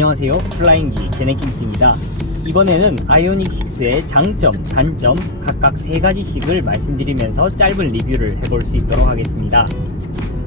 안녕하세요. 플라잉기 제네킴스입니다. 이번에는 아이오닉 6의 장점, 단점 각각 세 가지씩을 말씀드리면서 짧은 리뷰를 해볼 수 있도록 하겠습니다.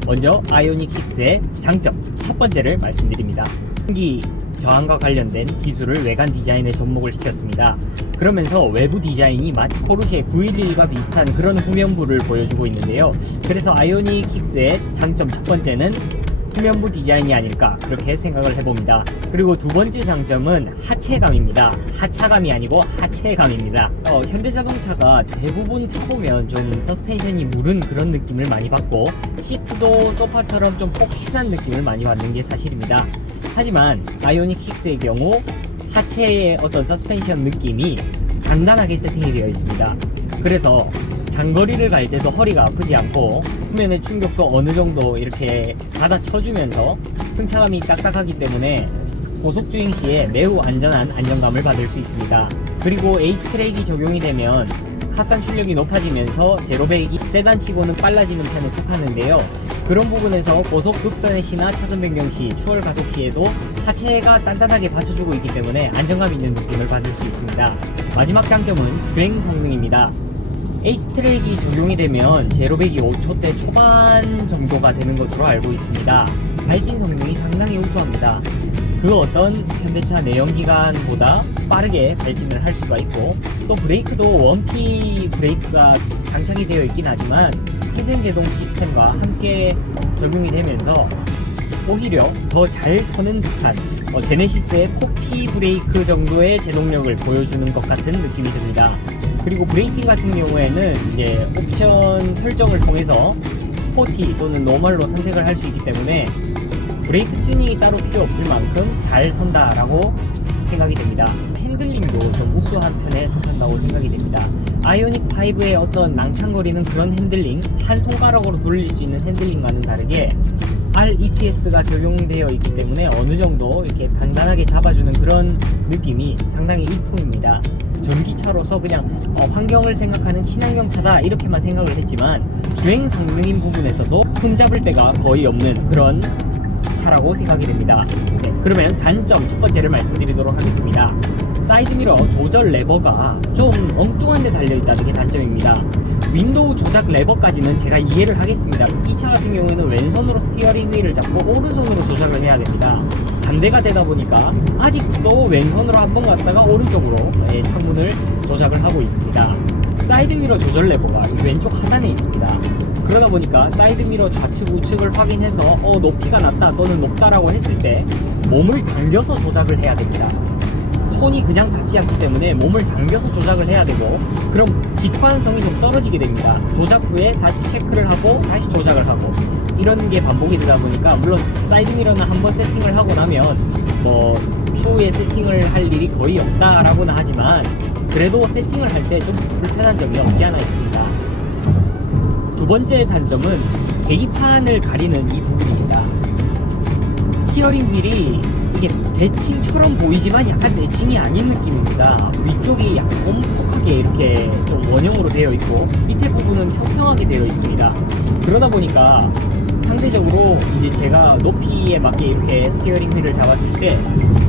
먼저 아이오닉 6의 장점 첫 번째를 말씀드립니다. 전기 저항과 관련된 기술을 외관 디자인에 접목을 시켰습니다. 그러면서 외부 디자인이 마치 포르쉐 911과 비슷한 그런 후면부를 보여주고 있는데요. 그래서 아이오닉 6의 장점 첫 번째는 후면부 디자인이 아닐까 그렇게 생각을 해봅니다. 그리고 두 번째 장점은 하체감입니다. 하차감이 아니고 하체감입니다. 어, 현대자동차가 대부분 타보면 좀 서스펜션이 무른 그런 느낌을 많이 받고 시트도 소파처럼 좀 폭신한 느낌을 많이 받는 게 사실입니다. 하지만 아이오닉 6의 경우 하체의 어떤 서스펜션 느낌이 단단하게 세팅이 되어 있습니다. 그래서 장거리를 갈 때도 허리가 아프지 않고 후면의 충격도 어느 정도 이렇게 받아 쳐주면서 승차감이 딱딱하기 때문에 고속 주행 시에 매우 안전한 안정감을 받을 수 있습니다. 그리고 H 트랙이 적용이 되면 합산 출력이 높아지면서 제로백이 세단치고는 빨라지는 편에 속하는데요. 그런 부분에서 고속 급선의 시나 차선 변경 시, 추월 가속 시에도 하체가 단단하게 받쳐주고 있기 때문에 안정감 있는 느낌을 받을 수 있습니다. 마지막 장점은 주행 성능입니다. H-트랙이 적용이 되면 제로백이 5초대 초반 정도가 되는 것으로 알고 있습니다. 발진 성능이 상당히 우수합니다. 그 어떤 현대차 내연기관보다 빠르게 발진을 할 수가 있고 또 브레이크도 원피 브레이크가 장착이 되어 있긴 하지만 회생제동 시스템과 함께 적용이 되면서 오히려 더 잘 서는 듯한 어, 제네시스의 코피 브레이크 정도의 제동력을 보여주는 것 같은 느낌이 듭니다. 그리고 브레이킹 같은 경우에는 이제 옵션 설정을 통해서 스포티 또는 노멀로 선택을 할 수 있기 때문에 브레이크 튜닝이 따로 필요 없을 만큼 잘 선다라고 생각이 됩니다. 핸들링도 좀 우수한 편에 속한다고 생각이 됩니다. 아이오닉 5의 어떤 낭창거리는 그런 핸들링, 한 손가락으로 돌릴 수 있는 핸들링과는 다르게 RETS가 적용되어 있기 때문에 어느 정도 이렇게 단단하게 잡아주는 그런 느낌이 상당히 일품입니다. 전기차로서 그냥 어, 환경을 생각하는 친환경 차다 이렇게만 생각을 했지만 주행 성능인 부분에서도 흠잡을 데가 거의 없는 그런 차라고 생각이 됩니다. 네, 그러면 단점 첫 번째를 말씀드리도록 하겠습니다. 사이드미러 조절 레버가 좀 엉뚱한 데 달려있다는 게 단점입니다. 윈도우 조작 레버까지는 제가 이해를 하겠습니다. 이 차 같은 경우에는 왼손으로 스티어링 휠을 잡고 오른손으로 조작을 해야 됩니다. 반대가 되다 보니까 아직도 왼손으로 한 번 갔다가 오른쪽으로 예, 창문을 조작을 하고 있습니다. 사이드 미러 조절 레버가 이 왼쪽 하단에 있습니다. 그러다 보니까 사이드 미러 좌측 우측을 확인해서 어 높이가 낮다 또는 높다라고 했을 때 몸을 당겨서 조작을 해야 됩니다. 손이 그냥 닿지 않기 때문에 몸을 당겨서 조작을 해야 되고 그럼 직관성이 좀 떨어지게 됩니다. 조작 후에 다시 체크를 하고 다시 조작을 하고 이런 게 반복이 되다 보니까 물론 사이드 미러는 한번 세팅을 하고 나면 뭐 추후에 세팅을 할 일이 거의 없다라고는 하지만 그래도 세팅을 할 때 좀 불편한 점이 없지 않아 있습니다. 두 번째 단점은 계기판을 가리는 이 부분입니다. 스티어링 휠이 이게 대칭처럼 보이지만 약간 대칭이 아닌 느낌입니다. 위쪽이 약간 옴폭하게 이렇게 좀 원형으로 되어 있고 밑에 부분은 평평하게 되어 있습니다. 그러다 보니까 상대적으로 이제 제가 높이에 맞게 이렇게 스티어링 휠을 잡았을 때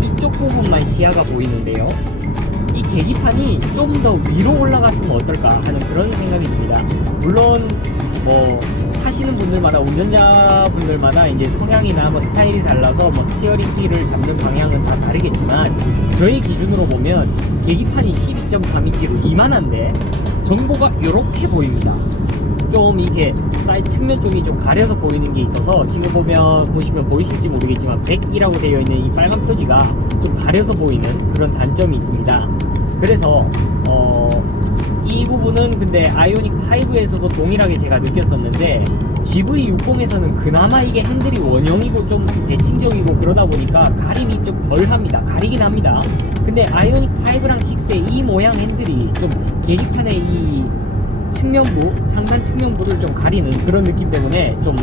이쪽 부분만 시야가 보이는데요. 이 계기판이 좀 더 위로 올라갔으면 어떨까 하는 그런 생각이 듭니다. 물론 뭐 타시는 분들마다 운전자 분들마다 이제 성향이나 뭐 스타일이 달라서 뭐 스티어링 휠을 잡는 방향은 다 다르겠지만 저희 기준으로 보면 계기판이 12.3인치로 이만한데 정보가 이렇게 보입니다. 좀 이렇게 사이드 측면 쪽이 좀 가려서 보이는 게 있어서 지금 보면 보시면 보이실지 모르겠지만 100이라고 되어 있는 이 빨간 표지가 좀 가려서 보이는 그런 단점이 있습니다. 그래서 어, 이 부분은 근데 아이오닉 5에서도 동일하게 제가 느꼈었는데 GV60에서는 그나마 이게 핸들이 원형이고 좀 대칭적이고 그러다 보니까 가림이 좀 덜합니다. 가리긴 합니다. 근데 아이오닉 5랑 6의 이 모양 핸들이 좀 계기판의 이 측면부, 상단 측면부를 좀 가리는 그런 느낌 때문에 좀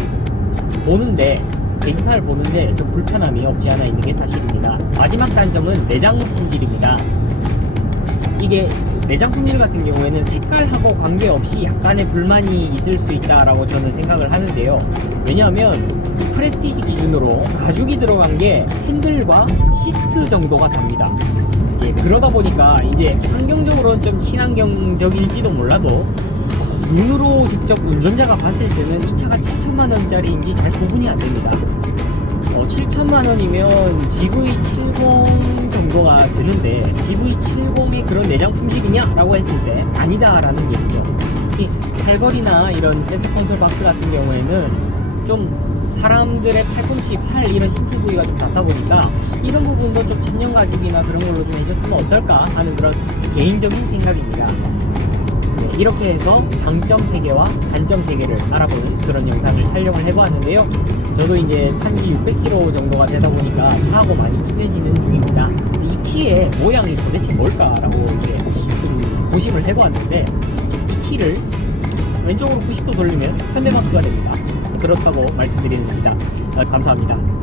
보는데 계기판을 보는데 좀 불편함이 없지 않아 있는 게 사실입니다. 마지막 단점은 내장 품질입니다. 이게 내장 품질 같은 경우에는 색깔하고 관계없이 약간의 불만이 있을 수 있다라고 저는 생각을 하는데요. 왜냐하면 프레스티지 기준으로 가죽이 들어간 게 핸들과 시트 정도가 답니다. 예, 그러다 보니까 이제 환경적으로는 좀 친환경적일지도 몰라도 눈으로 직접 운전자가 봤을 때는 이 차가 7천만 원짜리인지 잘 구분이 안 됩니다. 어, 7천만 원이면 GV70 정도가 되는데 GV70의 그런 내장 품질이냐라고 했을 때 아니다라는 얘기죠. 특히 팔걸이나 이런 센터 콘솔 박스 같은 경우에는 좀 사람들의 팔꿈치, 팔 이런 신체 부위가 좀 같다 보니까 이런 부분도 좀 천연 가죽이나 그런 걸로 좀 해줬으면 어떨까 하는 그런 개인적인 생각입니다. 네, 이렇게 해서 장점 3개와 단점 3개를 알아보는 그런 영상을 촬영을 해보았는데요. 저도 이제 탄지 600km 정도가 되다 보니까 차하고 많이 친해지는 중입니다. 이 키의 모양이 도대체 뭘까라고 좀 고심을 해보았는데 이 키를 왼쪽으로 90도 돌리면 현대마크가 됩니다. 그렇다고 말씀드리는 겁니다. 아, 감사합니다.